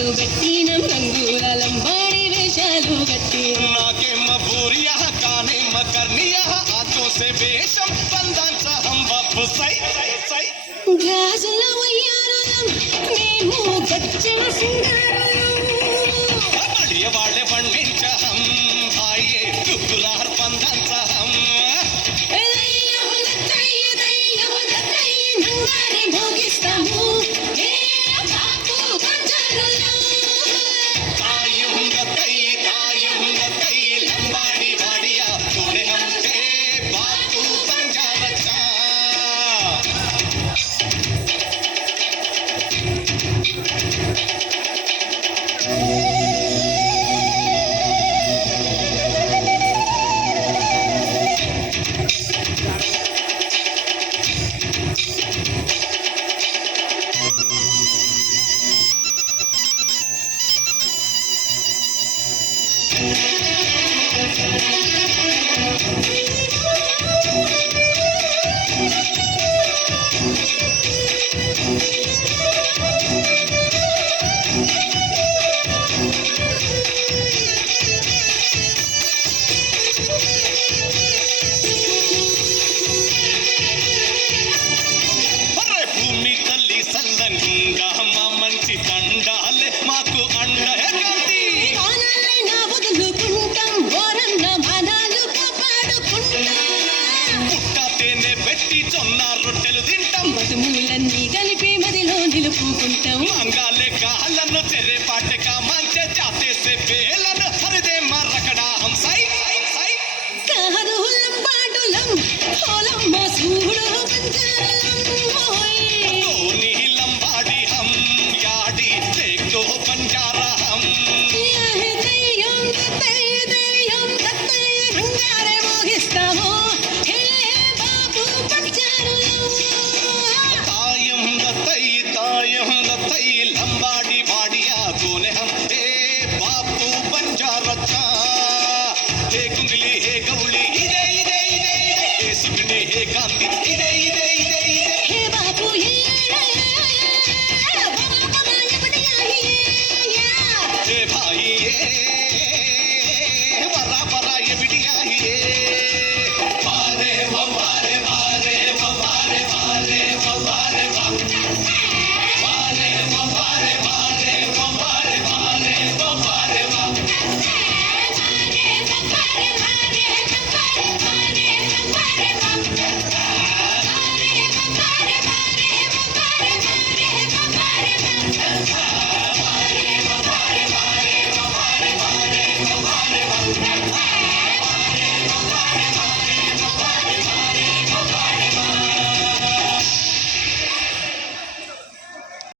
మొదలు పెట్టినం రంగుల లంబాడి వేషాలు గట్టి नाकेम बोरिया काने मकरनिया आंखों से बेशम बंदांचा हम बापू सई గాజుల వయ్యారులం మేము గజ్జల సింగారులం बड़िए वाले पंडित हम भाईये दुलार बंदांचा हम నంగారే భోగిస్తాము ఏ బాపు గజ్జలలో तायुंगा कई लंबाड़ी वाड़िया तूने हमसे बापू पंजा बच्चा अरे भूमि तल्ली सल्लंगा మా మంచి తండాలే మాకు అండ ఎగండి ప్రాణాలైనా వదులుకుంటాం ఓరన్న మానాలు కాపాడుకుంటాం పుట్ట తేనె పెట్టి జొన్న రొట్టెలు తింటాం మధుమూలన్నీ కలిపి మదిలో నిలుపుకుంటాం మంగాలే గాళ్ళను చెర్రే పాట